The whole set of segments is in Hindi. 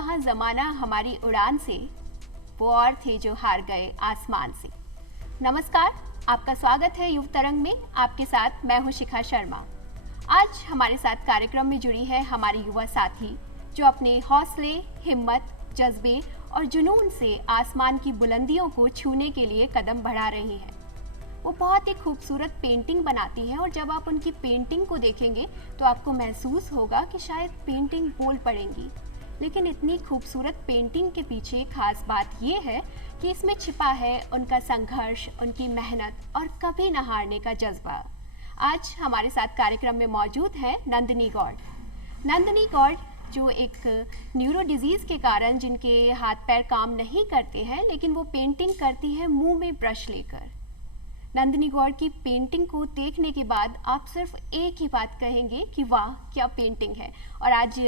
कहा जमाना हमारी उड़ान से, वो और थे जो हार गए आसमान से। नमस्कार, आपका स्वागत है युव तरंग में। आपके साथ मैं हूं शिखा शर्मा। आज हमारे साथ कार्यक्रम में जुड़ी है हमारी युवा साथी जो अपने हौसले, हिम्मत, जज्बे और जुनून से आसमान की बुलंदियों को छूने के लिए कदम बढ़ा रही हैं। वो बहुत ही खूबसूरत पेंटिंग बनाती हैं और जब आप उनकी पेंटिंग को देखेंगे तो आपको महसूस होगा कि शायद पेंटिंग बोल पड़ेंगी। लेकिन इतनी खूबसूरत पेंटिंग के पीछे खास बात ये है कि इसमें छिपा है उनका संघर्ष, उनकी मेहनत और कभी न हारने का जज्बा। आज हमारे साथ कार्यक्रम में मौजूद है नंदिनी गौड़। नंदिनी गौड़ जो एक न्यूरो डिजीज़ के कारण जिनके हाथ पैर काम नहीं करते हैं, लेकिन वो पेंटिंग करती हैं मुंह में ब्रश लेकर। नंदिनी गौड़ की पेंटिंग को देखने के बाद आप सिर्फ एक ही बात कहेंगे कि वाह क्या पेंटिंग है। और आज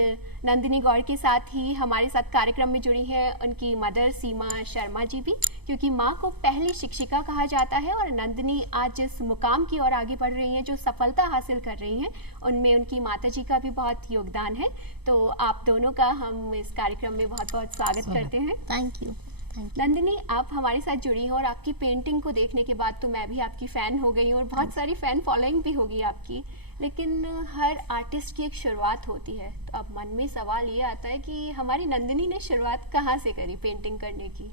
नंदिनी गौड़ के साथ ही हमारे साथ कार्यक्रम में जुड़ी हैं उनकी मदर सीमा शर्मा जी भी, क्योंकि माँ को पहली शिक्षिका कहा जाता है। और नंदिनी आज जिस मुकाम की ओर आगे बढ़ रही हैं, जो सफलता हासिल कर रही हैं, उनमें उनकी माता जी का भी बहुत योगदान है। तो आप दोनों का हम इस कार्यक्रम में बहुत बहुत स्वागत करते हैं। Thank you. नंदिनी, आप हमारे साथ जुड़ी हैं और आपकी पेंटिंग को देखने के बाद तो मैं भी आपकी फ़ैन हो गई हूँ और बहुत सारी फ़ैन फॉलोइंग भी होगी आपकी। लेकिन हर आर्टिस्ट की एक शुरुआत होती है, तो अब मन में सवाल ये आता है कि हमारी नंदिनी ने शुरुआत कहाँ से करी पेंटिंग करने की?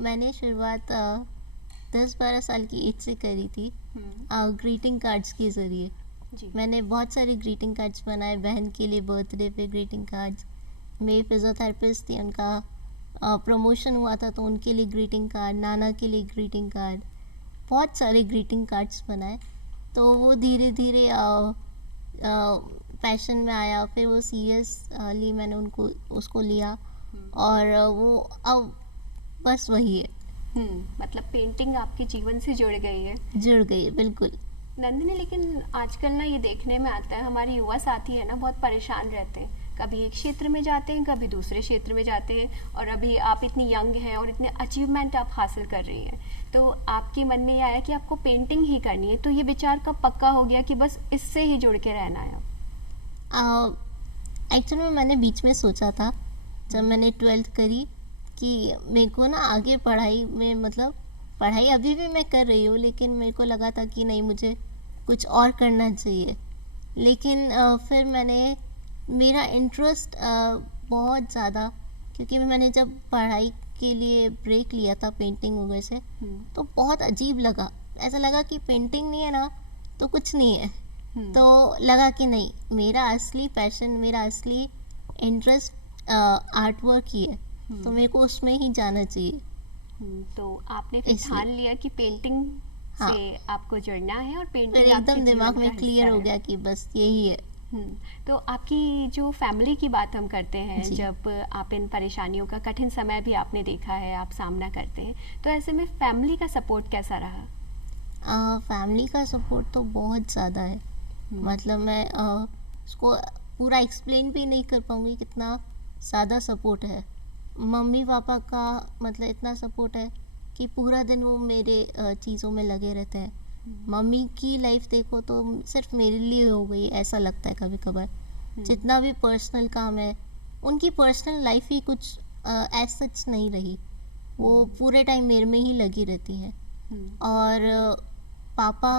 मैंने शुरुआत 10-12 साल की एज से करी थी, ग्रीटिंग कार्ड्स के ज़रिए। मैंने बहुत सारे ग्रीटिंग कार्ड्स बनाए, बहन के लिए बर्थडे पे ग्रीटिंग कार्ड्स। मेरी फिजियोथेरेपिस्ट थी, उनका प्रमोशन हुआ था तो उनके लिए ग्रीटिंग कार्ड, नाना के लिए ग्रीटिंग कार्ड, बहुत सारे ग्रीटिंग कार्ड्स बनाए। तो वो धीरे धीरे पैशन में आया, फिर वो सीरियसली मैंने उसको लिया और वो अब बस वही है। मतलब पेंटिंग आपके जीवन से जुड़ गई है? जुड़ गई है, बिल्कुल। नंदिनी, लेकिन आजकल ना ये देखने में आता है हमारे युवा साथी है ना बहुत परेशान रहते हैं, कभी एक क्षेत्र में जाते हैं, कभी दूसरे क्षेत्र में जाते हैं। और अभी आप इतनी यंग हैं और इतने अचीवमेंट आप हासिल कर रही हैं, तो आपके मन में ये आया कि आपको पेंटिंग ही करनी है, तो ये विचार कब पक्का हो गया कि बस इससे ही जुड़ के रहना है? एक्चुअली मैंने बीच में सोचा था जब मैंने 12th करी कि मेरे को ना आगे पढ़ाई में, मतलब पढ़ाई अभी भी मैं कर रही हूँ, लेकिन मेरे को लगा था कि नहीं, मुझे कुछ और करना चाहिए। लेकिन फिर मेरा इंटरेस्ट बहुत ज़्यादा, क्योंकि मैंने जब पढ़ाई के लिए ब्रेक लिया था पेंटिंग वगैरह से, तो बहुत अजीब लगा। ऐसा लगा कि पेंटिंग नहीं है ना तो कुछ नहीं है। तो लगा कि नहीं, मेरा असली पैशन, मेरा असली इंटरेस्ट आर्ट वर्क ही है, तो मेरे को उसमें ही जाना चाहिए। तो आपने फिर ठान लिया कि पेंटिंग से आपको जुड़ना है और पेंटिंग एकदम दिमाग में क्लियर हो गया कि बस यही है। तो आपकी जो फैमिली की बात हम करते हैं, जब आप इन परेशानियों का कठिन समय भी आपने देखा है, आप सामना करते हैं, तो ऐसे में फैमिली का सपोर्ट कैसा रहा? फैमिली का सपोर्ट तो बहुत ज़्यादा है। मतलब मैं उसको पूरा एक्सप्लेन भी नहीं कर पाऊँगी कितना ज़्यादा सपोर्ट है। मम्मी पापा का मतलब इतना सपोर्ट है कि पूरा दिन वो मेरे चीज़ों में लगे रहते हैं। मम्मी की लाइफ देखो तो सिर्फ मेरे लिए हो गई, ऐसा लगता है कभी कभार। जितना भी पर्सनल काम है, उनकी पर्सनल लाइफ ही कुछ एज सच नहीं रही, वो पूरे टाइम मेरे में ही लगी रहती हैं। और पापा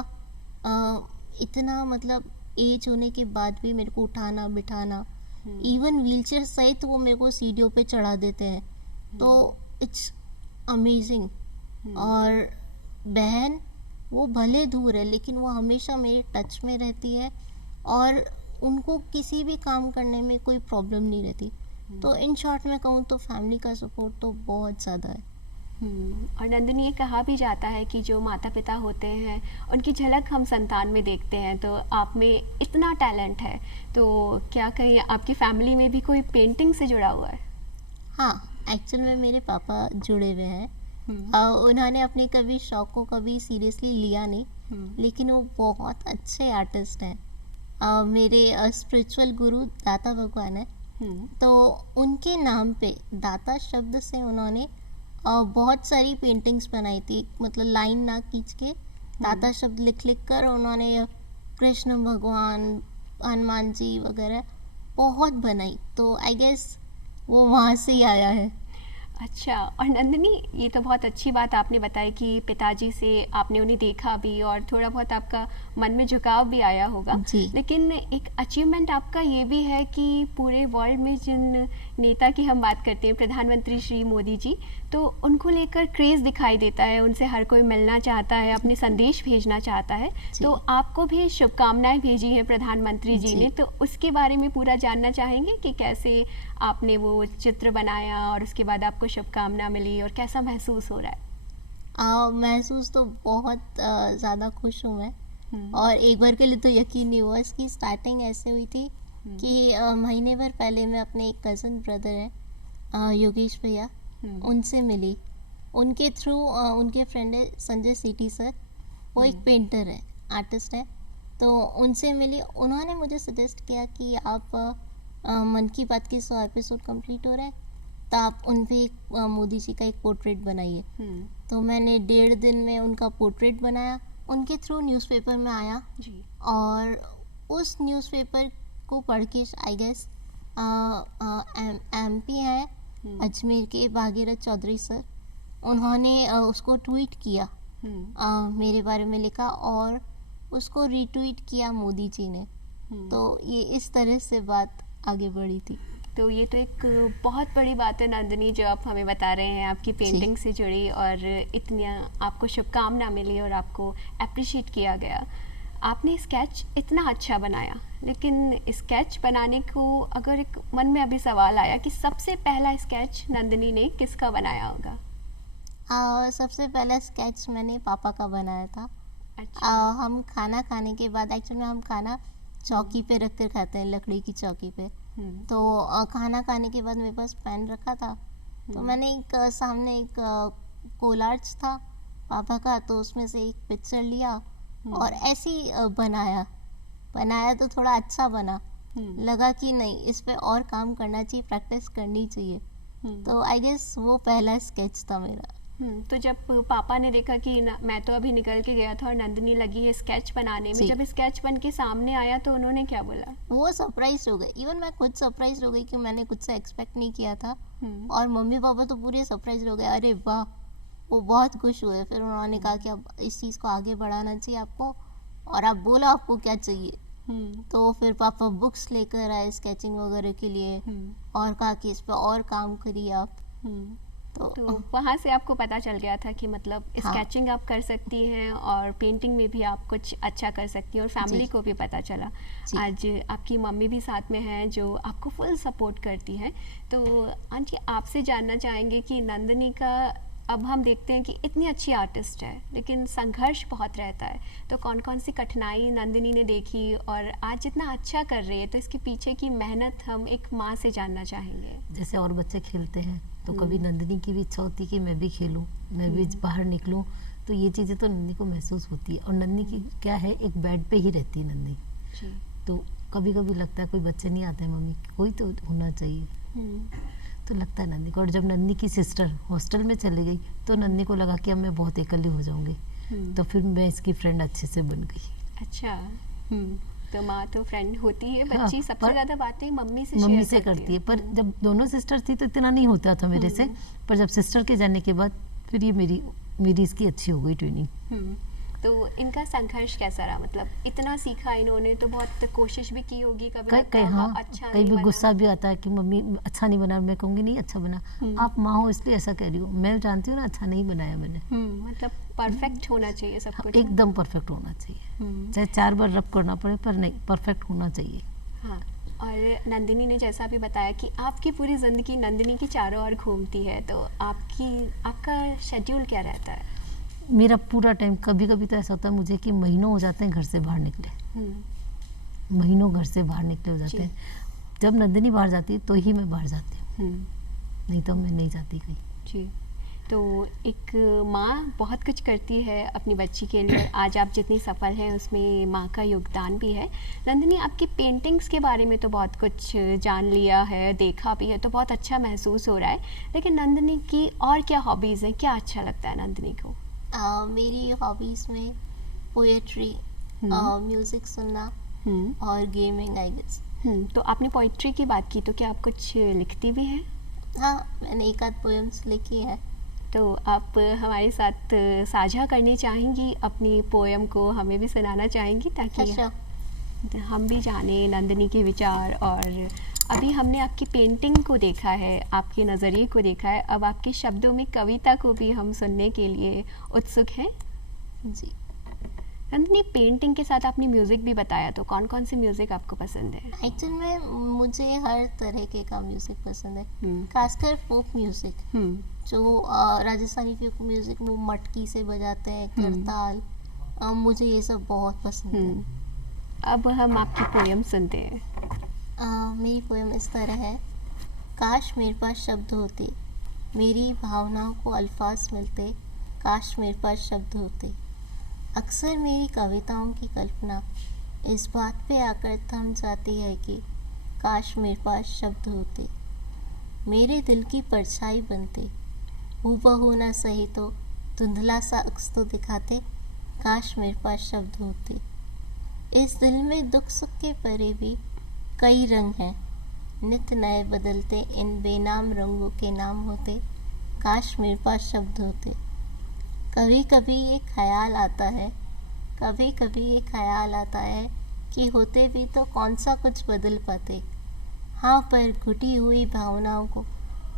इतना, मतलब एज होने के बाद भी मेरे को उठाना बिठाना, इवन व्हीलचेयर सहित वो मेरे को सीढ़ियों पे चढ़ा देते हैं, तो इट्स अमेजिंग। और बहन वो भले दूर है, लेकिन वो हमेशा मेरे टच में रहती है और उनको किसी भी काम करने में कोई प्रॉब्लम नहीं रहती। तो इन शॉर्ट में कहूँ तो फैमिली का सपोर्ट तो बहुत ज़्यादा है। और नंदिनी, ये कहा भी जाता है कि जो माता पिता होते हैं उनकी झलक हम संतान में देखते हैं, तो आप में इतना टैलेंट है, तो क्या कहीं आपकी फैमिली में भी कोई पेंटिंग से जुड़ा हुआ है? हाँ, एक्चुअल में मेरे पापा जुड़े हुए हैं। उन्होंने अपने कभी शौक को कभी सीरियसली लिया नहीं, लेकिन वो बहुत अच्छे आर्टिस्ट हैं। मेरे स्पिरिचुअल गुरु दाता भगवान है, तो उनके नाम पे दाता शब्द से उन्होंने बहुत सारी पेंटिंग्स बनाई थी। मतलब लाइन ना खींच के दाता शब्द लिख कर उन्होंने कृष्ण भगवान, हनुमान जी वगैरह बहुत बनाई। तो आई गेस वो वहाँ से ही आया है। अच्छा, और नंदिनी, ये तो बहुत अच्छी बात आपने बताई कि पिताजी से आपने उन्हें देखा भी और थोड़ा बहुत आपका मन में झुकाव भी आया होगा। जी। लेकिन एक अचीवमेंट आपका ये भी है कि पूरे वर्ल्ड में जिन नेता की हम बात करते हैं, प्रधानमंत्री श्री मोदी जी, तो उनको लेकर क्रेज़ दिखाई देता है, उनसे हर कोई मिलना चाहता है, अपने संदेश भेजना चाहता है। जी। तो आपको भी शुभकामनाएं भेजी हैं प्रधानमंत्री जी जी। ने, तो उसके बारे में पूरा जानना चाहेंगे कि कैसे आपने वो चित्र बनाया और उसके बाद आपको शुभकामना मिली और कैसा महसूस हो रहा है? महसूस तो बहुत ज़्यादा खुश हूँ मैं। हम्म, और एक बार के लिए तो यकीन नहीं हुआ। इसकी स्टार्टिंग ऐसे हुई थी हम्म, कि महीने भर पहले मैं अपने एक कज़न ब्रदर हैं, योगेश भैया, उनसे मिली। उनके थ्रू उनके फ्रेंड है संजय सीटी सर, वो एक पेंटर है, आर्टिस्ट है। तो उनसे मिली, उन्होंने मुझे सजेस्ट किया कि आप मन की बात के 100 एपिसोड कंप्लीट हो रहे हैं, तो आप उन पे एक मोदी जी का एक पोर्ट्रेट बनाइए। हम्म, तो मैंने 1.5 दिन में उनका पोर्ट्रेट बनाया, उनके थ्रू न्यूज़पेपर में आया। जी, और उस न्यूज़पेपर को पढ़ के आई गेस MP हैं अजमेर के भागीरथ चौधरी सर, उन्होंने उसको ट्वीट किया, मेरे बारे में लिखा और उसको रीट्वीट किया मोदी जी ने। तो ये इस तरह से बात आगे बढ़ी थी। तो ये तो एक बहुत बड़ी बात है नंदिनी, जो आप हमें बता रहे हैं, आपकी पेंटिंग से जुड़ी, और इतनी आपको शुभकामना मिली और आपको अप्रिशिएट किया गया। आपने स्केच इतना अच्छा बनाया, लेकिन स्केच बनाने को अगर एक मन में अभी सवाल आया कि सबसे पहला स्केच नंदिनी ने किसका बनाया होगा? सबसे पहला स्केच मैंने पापा का बनाया था। अच्छा, हम खाना खाने के बाद, एक्चुअली में हम खाना चौकी पे रख कर खाते हैं, लकड़ी की चौकी पे। तो खाना खाने के बाद मेरे पास पेन रखा था, तो मैंने एक सामने एक कोलार्च था पापा का, तो उसमें से एक पिक्चर लिया और ऐसे ही बनाया तो थोड़ा अच्छा बना। लगा कि नहीं, इस पे और काम करना चाहिए, प्रैक्टिस करनी चाहिए। तो आई गेस वो पहला स्केच था मेरा। तो जब पापा ने देखा कि मैं तो अभी निकल के गया था और नंदिनी लगी है स्केच बनाने में, जी। जब स्केच बन के सामने आया तो उन्होंने क्या बोला? वो सरप्राइज हो गए, इवन मैं खुद सरप्राइज हो गई कि मैंने कुछ से एक्सपेक्ट नहीं किया था। हम्म, और मम्मी पापा तो पूरे सरप्राइज हो गए, अरे वाह। वो बहुत खुश हुए। फिर उन्होंने कहा कि अब इस चीज़ को आगे बढ़ाना चाहिए आपको, और आप बोलो आपको क्या चाहिए। तो फिर पापा बुक्स लेकर आए स्केचिंग वगैरह के लिए, और कहा कि इस पर और काम करिए आप। तो तो वहाँ से आपको पता चल गया था कि मतलब हाँ। स्केचिंग आप कर सकती हैं और पेंटिंग में भी आप कुछ अच्छा कर सकती हैं, और फैमिली जी। को भी पता चला। जी। आज आपकी मम्मी भी साथ में हैं जो आपको फुल सपोर्ट करती हैं। तो आंटी, आपसे जानना चाहेंगे कि नंदिनी का, अब हम देखते हैं कि इतनी अच्छी आर्टिस्ट है लेकिन संघर्ष बहुत रहता है, तो कौन कौन सी कठिनाई नंदिनी ने देखी और आज जितना अच्छा कर रही है, तो इसके पीछे की मेहनत हम एक माँ से जानना चाहेंगे। जैसे और बच्चे खेलते हैं तो कभी नंदिनी की भी इच्छा होती है कि मैं भी खेलूं, मैं भी बाहर निकलूं। तो ये चीज़ें तो नंदिनी को महसूस होती है। और नंदिनी की क्या है, एक बेड पे ही रहती है नंदिनी। जी। तो कभी कभी लगता है कोई बच्चे नहीं आते हैं, मम्मी कोई तो होना चाहिए। तो लगता है नंदिनी को। और जब नंदिनी की सिस्टर हॉस्टल में चली गई तो नंदिनी को लगा कि अब मैं बहुत अकेली हो जाऊंगी। तो फिर मैं इसकी फ्रेंड अच्छे से बन गई। अच्छा। तो माँ तो फ्रेंड होती है, हाँ, बच्ची सबसे पर ज़्यादा बातें मम्मी से मम्मी शेयर से करती करती है। पर जब दोनों सिस्टर थी तो इतना नहीं होता था मेरे से। पर जब सिस्टर के जाने के बाद फिर ये मेरी इसकी अच्छी हो गई ट्रेनिंग। तो इनका संघर्ष कैसा रहा? मतलब इतना सीखा इन्होंने, तो बहुत कोशिश भी की होगी, कभी लगता कई होगा हाँ, अच्छा कई नहीं भी बना। गुस्सा भी आता है कि मम्मी अच्छा नहीं बना। मैं कहूँगी नहीं अच्छा बना, आप माँ हो इसलिए ऐसा कह रही हो। मैं जानती हूँ ना अच्छा नहीं बनाया मैंने। मतलब परफेक्ट होना चाहिए सब कुछ। एकदम परफेक्ट होना चाहिए, चाहे 4 बार रब करना पड़े, पर नहीं, परफेक्ट होना चाहिए। हाँ, और नंदिनी ने जैसा भी बताया कि आपकी पूरी ज़िंदगी नंदिनी की चारों ओर घूमती है, तो आपका शेड्यूल क्या रहता है? मेरा पूरा टाइम, कभी कभी तो ऐसा होता है मुझे कि महीनों हो जाते हैं घर से बाहर निकले, महीनों घर से बाहर निकले हो जाते जी। हैं। जब नंदिनी बाहर जाती है तो ही मैं बाहर जाती हूँ, नहीं तो मैं नहीं जाती कहीं। जी। तो एक माँ बहुत कुछ करती है अपनी बच्ची के लिए। आज आप जितनी सफल हैं उसमें माँ का योगदान भी है। नंदिनी, आपकी पेंटिंग्स के बारे में तो बहुत कुछ जान लिया है, देखा भी है, तो बहुत अच्छा महसूस हो रहा है। लेकिन नंदिनी की और क्या हॉबीज़ हैं? क्या अच्छा लगता है नंदिनी को? मेरी हॉबीज़ में पोएट्री, म्यूज़िक सुनना और गेमिंग आई गेस। तो आपने पोइट्री की बात की, तो क्या आप कुछ लिखती भी हैं? हाँ, मैंने एक आध पोएम्स लिखी है। तो आप हमारे साथ साझा करनी चाहेंगी अपनी पोयम को, हमें भी सुनाना चाहेंगी ताकि अच्छा, हम भी जाने नंदिनी के विचार। और अभी हमने आपकी पेंटिंग को देखा है, आपके नज़रिए को देखा है, अब आपके शब्दों में कविता को भी हम सुनने के लिए उत्सुक हैं। जी। नंदिनी, पेंटिंग के साथ आपने म्यूज़िक भी बताया, तो कौन कौन सी म्यूज़िक आपको पसंद है? एक्चुअल में मुझे हर तरह के का म्यूज़िक पसंद है, हम्म, खासकर फोक म्यूज़िक, हम्म, जो राजस्थानी फोक म्यूज़िक में वो मटकी से बजाते हैं, करताल, मुझे ये सब बहुत पसंद है। अब हम आपकी पोयम सुनते हैं। मेरी पोएम इस तरह है। काश मेरे पास शब्द होते, मेरी भावनाओं को अल्फाज मिलते, काश मेरे पास शब्द होते। अक्सर मेरी कविताओं की कल्पना इस बात पे आकर थम जाती है कि काश मेरे पास शब्द होते, मेरे दिल की परछाई बनते, हूबहू ना सही तो धुंधला सा अक्स तो दिखाते, काश मेरे पास शब्द होते। इस दिल में दुख सुख के परे भी कई रंग हैं, नित नए बदलते इन बेनाम रंगों के नाम होते, काश मेरे पास शब्द होते। कभी कभी ये ख्याल आता है, कभी कभी ये ख्याल आता है कि होते भी तो कौन सा कुछ बदल पाते। हाँ, पर घुटी हुई भावनाओं को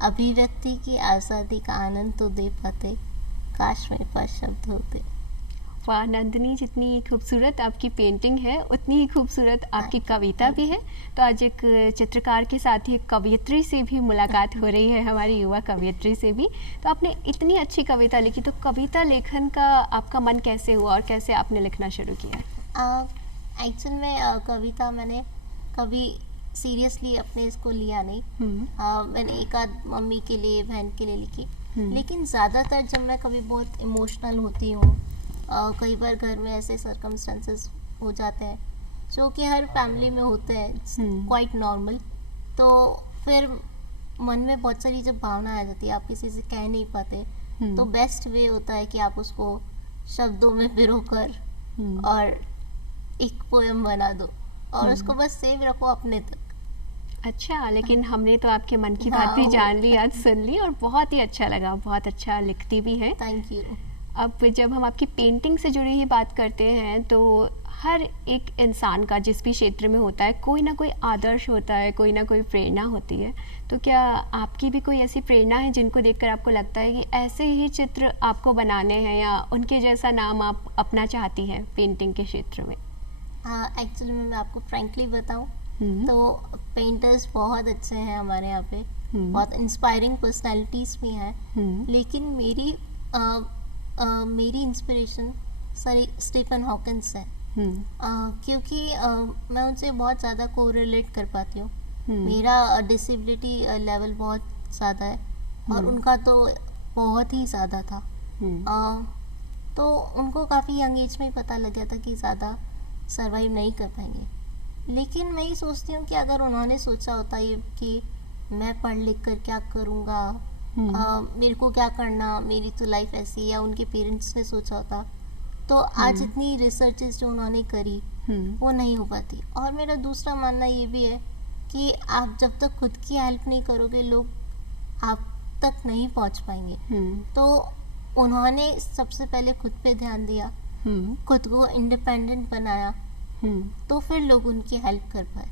अभिव्यक्ति की आज़ादी का आनंद तो दे पाते, काश मेरे पास शब्द होते। वाह नंदिनी, जितनी खूबसूरत आपकी पेंटिंग है उतनी ही खूबसूरत आपकी कविता भी है। तो आज एक चित्रकार के साथ ही एक कवयित्री से भी मुलाकात हो रही है, हमारी युवा कवयित्री से भी। तो आपने इतनी अच्छी कविता लिखी, तो कविता लेखन का आपका मन कैसे हुआ और कैसे आपने लिखना शुरू किया? एक्चुअल में कविता मैंने कभी सीरियसली अपने इसको लिया नहीं। मैंने एक आध मम्मी के लिए, बहन के लिए लिखी, लेकिन ज़्यादातर जब मैं कभी बहुत इमोशनल होती हूँ, कई बार घर में ऐसे सर्कमस्टेंसेस हो जाते हैं जो कि हर फैमिली में होते हैं, क्वाइट नॉर्मल, तो फिर मन में बहुत सारी जब भावना आ जाती है, आप किसी से कह नहीं पाते, तो बेस्ट वे होता है कि आप उसको शब्दों में पिरोकर और एक पोएम बना दो और उसको बस सेव रखो अपने तक। अच्छा, लेकिन हमने तो आपके मन की बात भी जान ली, आज सुन ली, और बहुत ही अच्छा लगा, बहुत अच्छा लिखती भी है। Thank you. अब जब हम आपकी पेंटिंग से जुड़ी ही बात करते हैं, तो हर एक इंसान का जिस भी क्षेत्र में होता है, कोई ना कोई आदर्श होता है, कोई ना कोई प्रेरणा होती है। तो क्या आपकी भी कोई ऐसी प्रेरणा है जिनको देखकर आपको लगता है कि ऐसे ही चित्र आपको बनाने हैं या उनके जैसा नाम आप अपना चाहती हैं पेंटिंग के क्षेत्र में? हाँ, एक्चुअली मैं आपको फ्रैंकली बताऊँ तो पेंटर्स बहुत अच्छे हैं हमारे यहाँ पे, बहुत इंस्पायरिंग पर्सनालिटीज़ भी हैं, लेकिन मेरी इंस्पिरेशन स्टीफन हॉकिंस है, क्योंकि मैं उनसे बहुत ज़्यादा कोरिलेट कर पाती हूँ। मेरा डिसेबिलिटी लेवल बहुत ज़्यादा है और उनका तो बहुत ही ज़्यादा था। तो उनको काफ़ी यंग एज में ही पता लग गया था कि ज़्यादा सरवाइव नहीं कर पाएंगे, लेकिन मैं ये सोचती हूँ कि अगर उन्होंने सोचा होता ये कि मैं पढ़ लिख कर क्या करूँगा, मेरे को क्या करना, मेरी तो लाइफ ऐसी, या उनके पेरेंट्स ने सोचा होता, तो आज इतनी रिसर्चेस जो उन्होंने करी वो नहीं हो पाती। और मेरा दूसरा मानना ये भी है कि आप जब तक खुद की हेल्प नहीं करोगे, लोग आप तक नहीं पहुंच पाएंगे। तो उन्होंने सबसे पहले खुद पे ध्यान दिया, खुद को इंडिपेंडेंट बनाया, तो फिर लोग उनकी हेल्प कर पाए।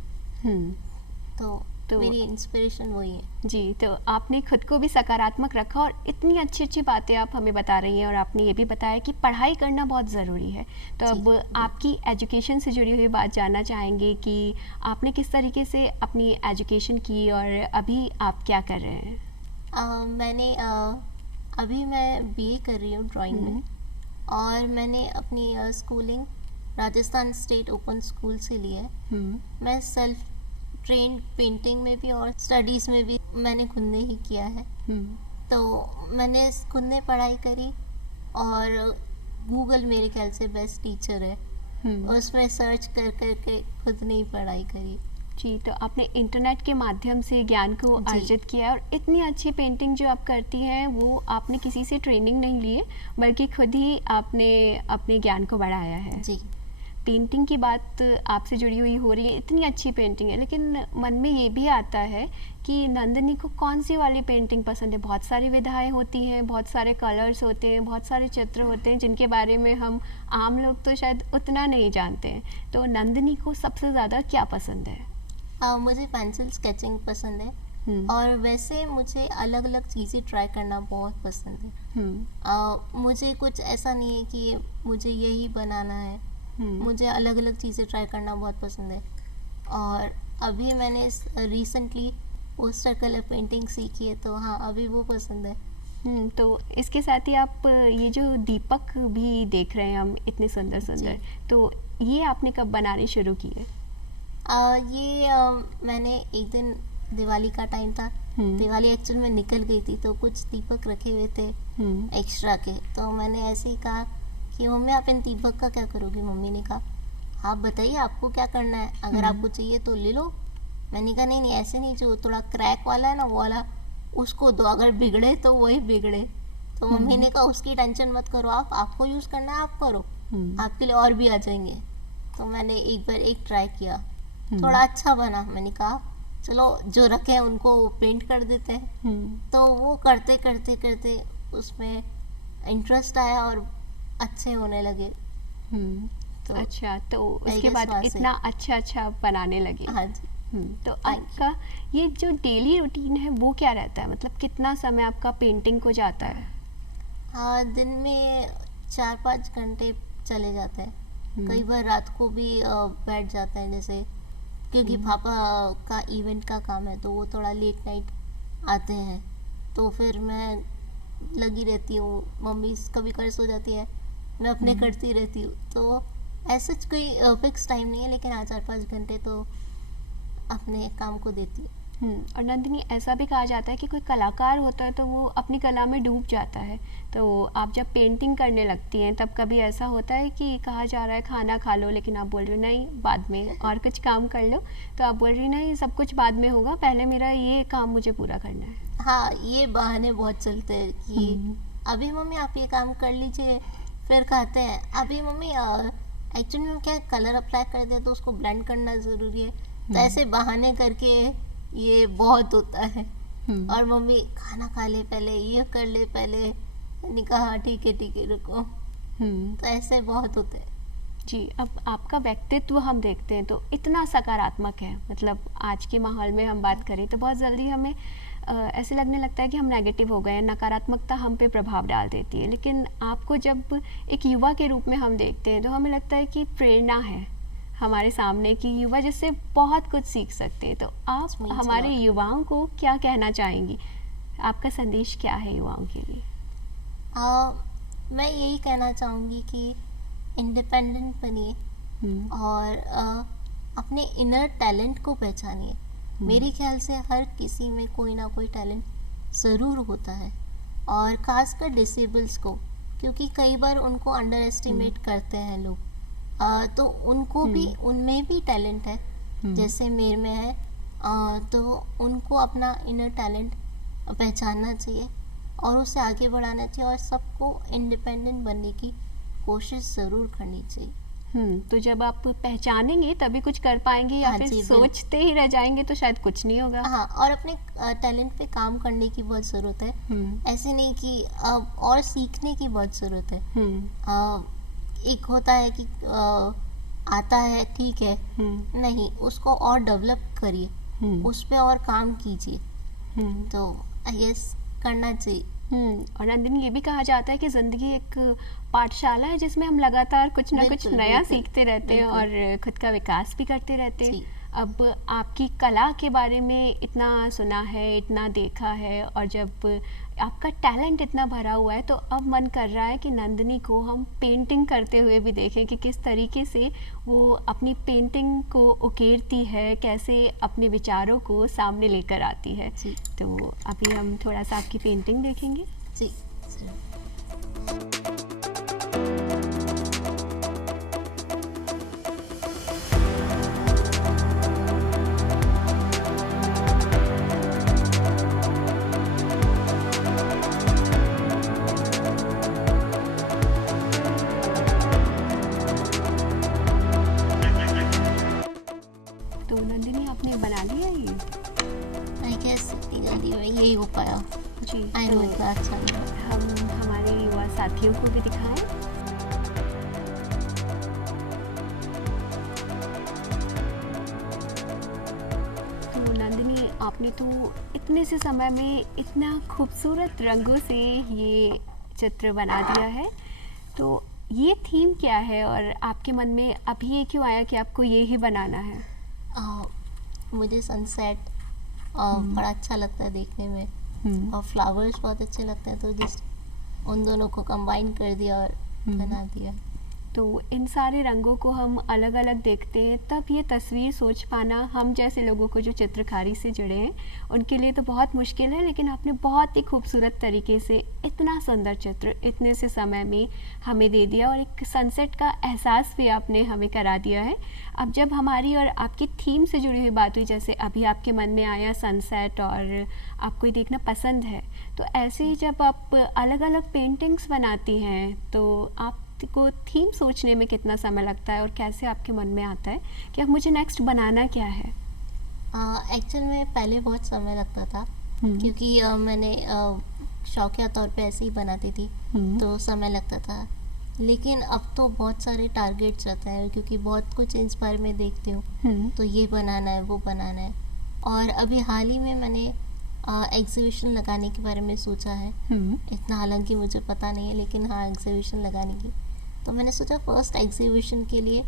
तो मेरी इंस्पिरेशन वही है जी। तो आपने खुद को भी सकारात्मक रखा और इतनी अच्छी अच्छी बातें आप हमें बता रही हैं, और आपने ये भी बताया कि पढ़ाई करना बहुत ज़रूरी है। तो अब आपकी एजुकेशन से जुड़ी हुई बात जानना चाहेंगे कि आपने किस तरीके से अपनी एजुकेशन की और अभी आप क्या कर रहे हैं? अभी मैं बीए कर रही हूँ ड्राइंग में, और मैंने अपनी schooling Rajasthan state open school से ली है। मैं सेल्फ ट्रेंड पेंटिंग में भी और स्टडीज़ में भी मैंने खुद ने ही किया है। तो मैंने खुद ने पढ़ाई करी, और गूगल मेरे ख्याल से बेस्ट टीचर है, उसमें सर्च कर कर के खुद ने ही पढ़ाई करी। जी, तो आपने इंटरनेट के माध्यम से ज्ञान को अर्जित किया है, और इतनी अच्छी पेंटिंग जो आप करती हैं वो आपने किसी से ट्रेनिंग नहीं ली है, बल्कि खुद ही आपने अपने ज्ञान को बढ़ाया है। जी। पेंटिंग की बात आपसे जुड़ी हुई हो रही है, इतनी अच्छी पेंटिंग है, लेकिन मन में ये भी आता है कि नंदिनी को कौन सी वाली पेंटिंग पसंद है। बहुत सारी विधाएं होती हैं, बहुत सारे कलर्स होते हैं, बहुत सारे चित्र होते हैं जिनके बारे में हम आम लोग तो शायद उतना नहीं जानते हैं। तो नंदिनी को सबसे ज़्यादा क्या पसंद है? मुझे पेंसिल स्केचिंग पसंद है और वैसे मुझे अलग अलग चीज़ें ट्राई करना बहुत पसंद है। मुझे कुछ ऐसा नहीं है कि मुझे यही बनाना है, मुझे अलग अलग चीज़ें ट्राई करना बहुत पसंद है। और अभी मैंने रिसेंटली पोस्टर कलर पेंटिंग सीखी है, तो हाँ अभी वो पसंद है। तो इसके साथ ही आप ये जो दीपक भी देख रहे हैं हम, इतने सुंदर सुंदर, तो ये आपने कब बनाने शुरू किए? मैंने एक दिन, दिवाली का टाइम था, दिवाली एक्चुअल में निकल गई थी, तो कुछ दीपक रखे हुए थे एक्स्ट्रा के, तो मैंने ऐसे ही कहा कि मम्मी आप इन दीपक का क्या करोगी। मम्मी ने कहा आप बताइए आपको क्या करना है, अगर आपको चाहिए तो ले लो। मैंने कहा नहीं नहीं ऐसे नहीं, जो थोड़ा क्रैक वाला है ना वो वाला उसको दो, अगर बिगड़े तो वही बिगड़े। तो मम्मी ने कहा उसकी टेंशन मत करो, आपको यूज़ करना है आप करो, आपके लिए और भी आ जाएंगे। तो मैंने एक बार एक ट्राई किया, थोड़ा अच्छा बना। मैंने कहा चलो जो रखे हैं उनको पेंट कर देते हैं। तो वो करते करते करते उसमें इंटरेस्ट आया और अच्छे होने लगे। तो अच्छा, तो उसके बाद इतना अच्छा बनाने लगे। हाँ जी। तो आपका ये जो डेली रूटीन है वो क्या रहता है, मतलब कितना समय आपका पेंटिंग को जाता है? हाँ, दिन में 4-5 घंटे चले जाते हैं। कई बार रात को भी बैठ जाते हैं, जैसे क्योंकि पापा का इवेंट का काम है तो वो थोड़ा लेट नाइट आते हैं, तो फिर मैं लगी रहती हूँ। मम्मी कभी कर सो जाती है, मैं अपने करती रहती हूँ। तो ऐसा कोई फिक्स टाइम नहीं है, लेकिन हाँ 4-5 घंटे तो अपने काम को देती हूँ। और नंदिनी, ऐसा भी कहा जाता है कि कोई कलाकार होता है तो वो अपनी कला में डूब जाता है। तो आप जब पेंटिंग करने लगती हैं तब कभी ऐसा होता है कि कहा जा रहा है खाना खा लो, लेकिन आप बोल रहे हो नहीं बाद में, और कुछ काम कर लो, तो आप बोल रही नहीं सब कुछ बाद में होगा, पहले मेरा ये काम मुझे पूरा करना है? हाँ, ये बहाने बहुत चलते हैं कि अभी मम्मी आप ये काम कर लीजिए, फिर कहते हैं अभी मम्मी एक्चुअली में क्या कलर अप्लाई कर दे तो उसको ब्लेंड करना ज़रूरी है। तो ऐसे बहाने करके ये बहुत होता है। और मम्मी खाना खा ले पहले, ये कर ले पहले। मैंने कहा हाँ ठीक है रुको। तो ऐसे बहुत होते हैं जी। अब आपका व्यक्तित्व हम देखते हैं तो इतना सकारात्मक है, मतलब आज के माहौल में हम बात करें तो बहुत जल्दी हमें ऐसे लगने लगता है कि हम नेगेटिव हो गए, नकारात्मकता हम पे प्रभाव डाल देती है। लेकिन आपको जब एक युवा के रूप में हम देखते हैं तो हमें लगता है कि प्रेरणा है हमारे सामने की युवा जिससे बहुत कुछ सीख सकते हैं। तो आप हमारे युवाओं को क्या कहना चाहेंगी? आपका संदेश क्या है युवाओं के लिए? मैं यही कहना चाहूँगी कि इंडिपेंडेंट बनिए और अपने इनर टैलेंट को पहचानिए। मेरे ख्याल से हर किसी में कोई ना कोई टैलेंट ज़रूर होता है, और ख़ासकर डिसेबल्स को, क्योंकि कई बार उनको अंडर एस्टिमेट करते हैं लोग। तो उनको भी, उनमें भी टैलेंट है जैसे मेरे में है। तो उनको अपना इनर टैलेंट पहचानना चाहिए और उसे आगे बढ़ाना चाहिए, और सबको इंडिपेंडेंट बनने की कोशिश ज़रूर करनी चाहिए। तो जब आप पहचानेंगे तभी कुछ कर पाएंगे, या फिर सोचते ही रह जाएंगे तो शायद कुछ नहीं होगा। हाँ, और अपने टैलेंट पे काम करने की बहुत ज़रूरत है। ऐसे नहीं कि और सीखने की बहुत ज़रूरत है। एक होता है कि आता है ठीक है, नहीं, उसको और डेवलप करिए, उस पे और काम कीजिए। तो यस, करना चाहिए। और नंदिनी, ये भी कहा जाता है कि ज़िंदगी एक पाठशाला है जिसमें हम लगातार कुछ ना कुछ नया सीखते रहते हैं और खुद का विकास भी करते रहते हैं। अब आपकी कला के बारे में इतना सुना है, इतना देखा है, और जब आपका टैलेंट इतना भरा हुआ है तो अब मन कर रहा है कि नंदिनी को हम पेंटिंग करते हुए भी देखें कि किस तरीके से वो अपनी पेंटिंग को उकेरती है, कैसे अपने विचारों को सामने लेकर आती है। तो अभी हम थोड़ा सा आपकी पेंटिंग देखेंगे। जी। साथियों को भी दिखाएं। तो नंदिनी, आपने तो इतने से समय में इतना खूबसूरत रंगों से ये चित्र बना दिया है, तो ये थीम क्या है और आपके मन में अभी ये क्यों आया कि आपको ये ही बनाना है? मुझे सनसेट बड़ा अच्छा लगता है देखने में, और फ्लावर्स बहुत अच्छे लगते हैं, तो जस्ट उन दोनों को कंबाइन कर दिया और बना दिया। तो इन सारे रंगों को हम अलग अलग देखते हैं, तब ये तस्वीर सोच पाना हम जैसे लोगों को जो चित्रकारी से जुड़े हैं उनके लिए तो बहुत मुश्किल है, लेकिन आपने बहुत ही खूबसूरत तरीके से इतना सुंदर चित्र इतने से समय में हमें दे दिया और एक सनसेट का एहसास भी आपने हमें करा दिया है। अब जब हमारी और आपकी थीम से जुड़ी हुई बात हुई, जैसे अभी आपके मन में आया सनसेट और आपको ये देखना पसंद है, तो ऐसे ही जब आप अलग अलग पेंटिंग्स बनाती हैं तो आपको थीम सोचने में कितना समय लगता है और कैसे आपके मन में आता है कि अब मुझे नेक्स्ट बनाना क्या है? एक्चुअल में पहले बहुत समय लगता था, क्योंकि मैंने शौकिया तौर पे ऐसे ही बनाती थी, तो समय लगता था। लेकिन अब तो बहुत सारे टारगेट्स रहते हैं, क्योंकि बहुत कुछ इंस्पायर में देखती हूँ, तो ये बनाना है, वो बनाना है। और अभी हाल ही में मैंने एग्जीबिशन लगाने के बारे में सोचा है। इतना हालांकि मुझे पता नहीं है, लेकिन हाँ, एग्जीबिशन लगाने की। तो मैंने सोचा फर्स्ट एग्जीबिशन के लिए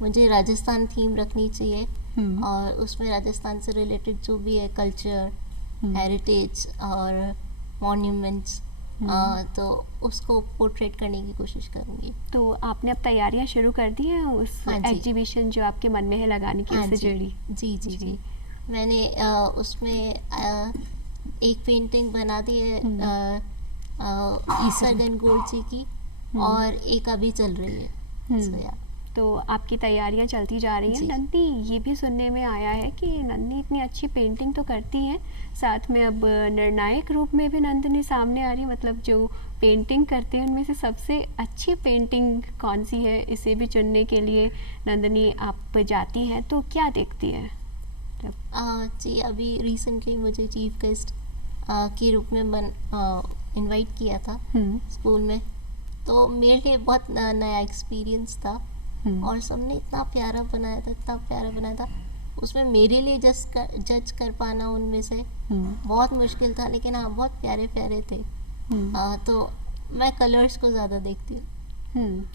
मुझे राजस्थान थीम रखनी चाहिए, और उसमें राजस्थान से रिलेटेड जो भी है कल्चर, हेरिटेज और मॉन्यूमेंट्स, तो उसको पोर्ट्रेट करने की कोशिश करूँगी। तो आपने अब तैयारियां शुरू कर दी हैं उस एग्जीबिशन जो आपके मन में है लगाने की, उससे जुड़ी? जी जी जी, मैंने उसमें एक पेंटिंग बना दी है ईसर गनगोड़ जी की, और एक अभी चल रही है। तो आपकी तैयारियां चलती जा रही हैं। नंदिनी, ये भी सुनने में आया है कि नंदिनी इतनी अच्छी पेंटिंग तो करती हैं, साथ में अब निर्णायक रूप में भी नंदिनी सामने आ रही है। मतलब जो पेंटिंग करते हैं उनमें से सबसे अच्छी पेंटिंग कौन सी है, इसे भी चुनने के लिए नंदिनी आप जाती हैं, तो क्या देखती हैं? जी, अभी रिसेंटली मुझे चीफ गेस्ट के रूप में इनवाइट किया था स्कूल में, तो मेरे लिए बहुत नया एक्सपीरियंस था, और सबने इतना प्यारा बनाया था। उसमें मेरे लिए जज कर पाना उनमें से बहुत मुश्किल था, लेकिन हाँ, बहुत प्यारे प्यारे थे। तो मैं कलर्स को ज़्यादा देखती हूँ।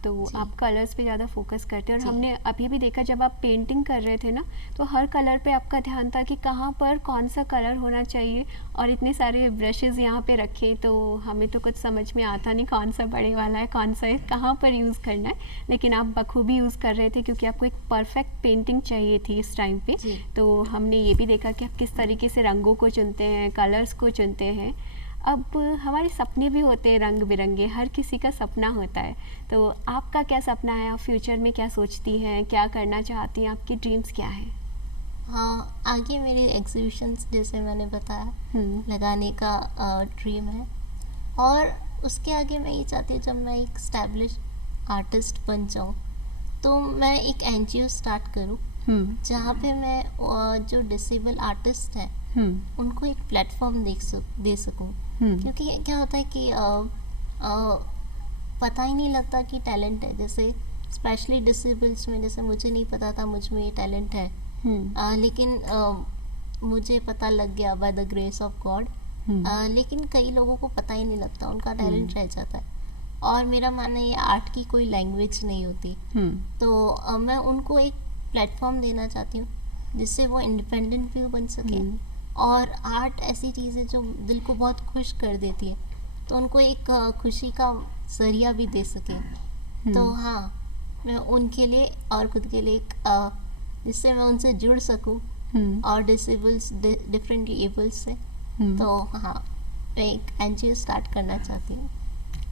तो आप कलर्स पे ज़्यादा फोकस करते हैं, और हमने अभी भी देखा जब आप पेंटिंग कर रहे थे ना, तो हर कलर पे आपका ध्यान था कि कहाँ पर कौन सा कलर होना चाहिए, और इतने सारे ब्रशेज़ यहाँ पे रखे, तो हमें तो कुछ समझ में आता नहीं कौन सा बड़े वाला है, कौन सा है, कहाँ पर यूज़ करना है, लेकिन आप बखूबी यूज़ कर रहे थे क्योंकि आपको एक परफेक्ट पेंटिंग चाहिए थी इस टाइम पे। तो हमने ये भी देखा कि आप किस तरीके से रंगों को चुनते हैं, कलर्स को चुनते हैं। अब हमारे सपने भी होते हैं रंग बिरंगे, हर किसी का सपना होता है, तो आपका क्या सपना है? आप फ्यूचर में क्या सोचती हैं, क्या करना चाहती हैं, आपकी ड्रीम्स क्या हैं? हाँ, आगे मेरे एग्जीबिशंस जैसे मैंने बताया लगाने का ड्रीम है, और उसके आगे मैं ये चाहती हूँ जब मैं एक स्टैब्लिश आर्टिस्ट बन जाऊँ, तो मैं एक NGO स्टार्ट करूँ जहाँ पे मैं जो डिसेबल आर्टिस्ट हैं उनको एक प्लेटफॉर्म दे सकूँ। क्योंकि क्या होता है कि पता ही नहीं लगता कि टैलेंट है, जैसे स्पेशली डिसेबल्स में, जैसे मुझे नहीं पता था मुझ में ये टैलेंट है, लेकिन मुझे पता लग गया by the grace of God. लेकिन कई लोगों को पता ही नहीं लगता, उनका टैलेंट रह जाता है। और मेरा मानना है ये आर्ट की कोई लैंग्वेज नहीं होती, तो मैं उनको एक प्लेटफॉर्म देना चाहती हूँ जिससे वो इंडिपेंडेंट भी बन सके, और आर्ट ऐसी चीज़ है जो दिल को बहुत खुश कर देती है, तो उनको एक खुशी का जरिया भी दे सके। तो हाँ, मैं उनके लिए और खुद के लिए एक जिससे मैं उनसे जुड़ सकूं, और डिफरेंट एबल्स से, तो हाँ, मैं एक NGO स्टार्ट करना चाहती हूँ।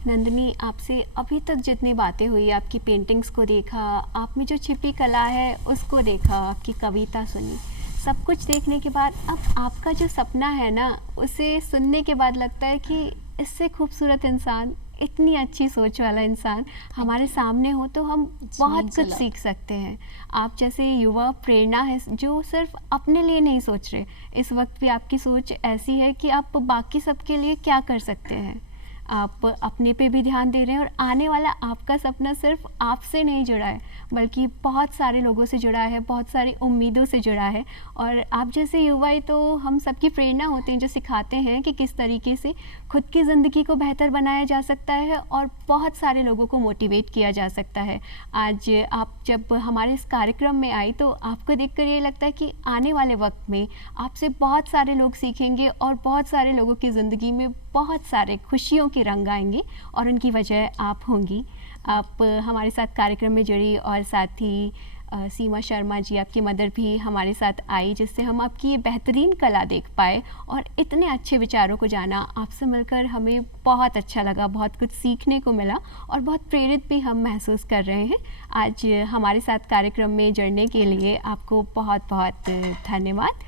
नंदिनी, आपसे अभी तक जितनी बातें हुई, आपकी पेंटिंग्स को देखा, आप में जो छिपी कला है उसको देखा, आपकी कविता सुनी, सब कुछ देखने के बाद अब आपका जो सपना है ना, उसे सुनने के बाद लगता है कि इससे खूबसूरत इंसान, इतनी अच्छी सोच वाला इंसान हमारे सामने हो तो हम बहुत कुछ सीख सकते हैं। आप जैसे युवा प्रेरणा है जो सिर्फ अपने लिए नहीं सोच रहे, इस वक्त भी आपकी सोच ऐसी है कि आप बाकी सबके लिए क्या कर सकते हैं। आप अपने पे भी ध्यान दे रहे हैं और आने वाला आपका सपना सिर्फ आपसे नहीं जुड़ा है बल्कि बहुत सारे लोगों से जुड़ा है, बहुत सारी उम्मीदों से जुड़ा है। और आप जैसे युवा ही तो हम सबकी प्रेरणा होते हैं, जो सिखाते हैं कि किस तरीके से खुद की ज़िंदगी को बेहतर बनाया जा सकता है और बहुत सारे लोगों को मोटिवेट किया जा सकता है। आज आप जब हमारे इस कार्यक्रम में आई तो आपको देखकर ये लगता है कि आने वाले वक्त में आपसे बहुत सारे लोग सीखेंगे और बहुत सारे लोगों की ज़िंदगी में बहुत सारे खुशियों के रंग आएंगे और उनकी वजह आप होंगी। आप हमारे साथ कार्यक्रम में जुड़ी और साथ ही सीमा शर्मा जी, आपकी मदर भी हमारे साथ आई, जिससे हम आपकी ये बेहतरीन कला देख पाए और इतने अच्छे विचारों को जाना। आपसे मिलकर हमें बहुत अच्छा लगा, बहुत कुछ सीखने को मिला और बहुत प्रेरित भी हम महसूस कर रहे हैं। आज हमारे साथ कार्यक्रम में जुड़ने के लिए आपको बहुत बहुत धन्यवाद।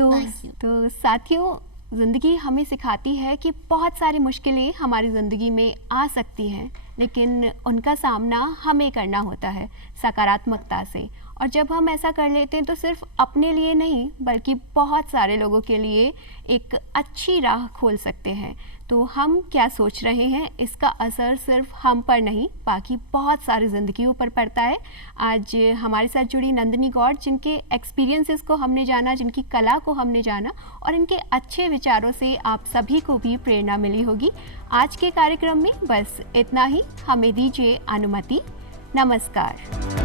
तो साथियों, ज़िंदगी हमें सिखाती है कि बहुत सारी मुश्किलें हमारी ज़िंदगी में आ सकती हैं, लेकिन उनका सामना हमें करना होता है सकारात्मकता से। और जब हम ऐसा कर लेते हैं तो सिर्फ अपने लिए नहीं बल्कि बहुत सारे लोगों के लिए एक अच्छी राह खोल सकते हैं। तो हम क्या सोच रहे हैं, इसका असर सिर्फ हम पर नहीं बाकी बहुत सारी ज़िंदगियों पर पड़ता है। आज हमारे साथ जुड़ी नंदिनी गौड़, जिनके एक्सपीरियंसेस को हमने जाना, जिनकी कला को हमने जाना और इनके अच्छे विचारों से आप सभी को भी प्रेरणा मिली होगी। आज के कार्यक्रम में बस इतना ही। हमें दीजिए अनुमति। नमस्कार।